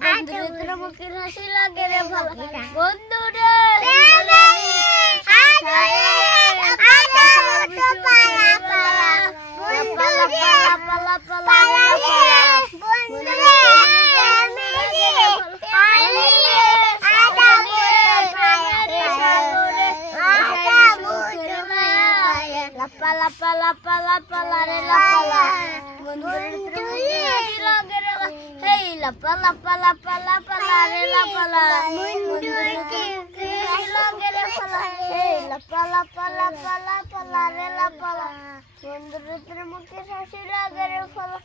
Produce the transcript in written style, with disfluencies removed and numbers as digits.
বন্ধুদের মুখের হাসি লাগে রে ভালো বন্ধুরে বন্ধুদের মুখে হাসি লাগে রে ভালো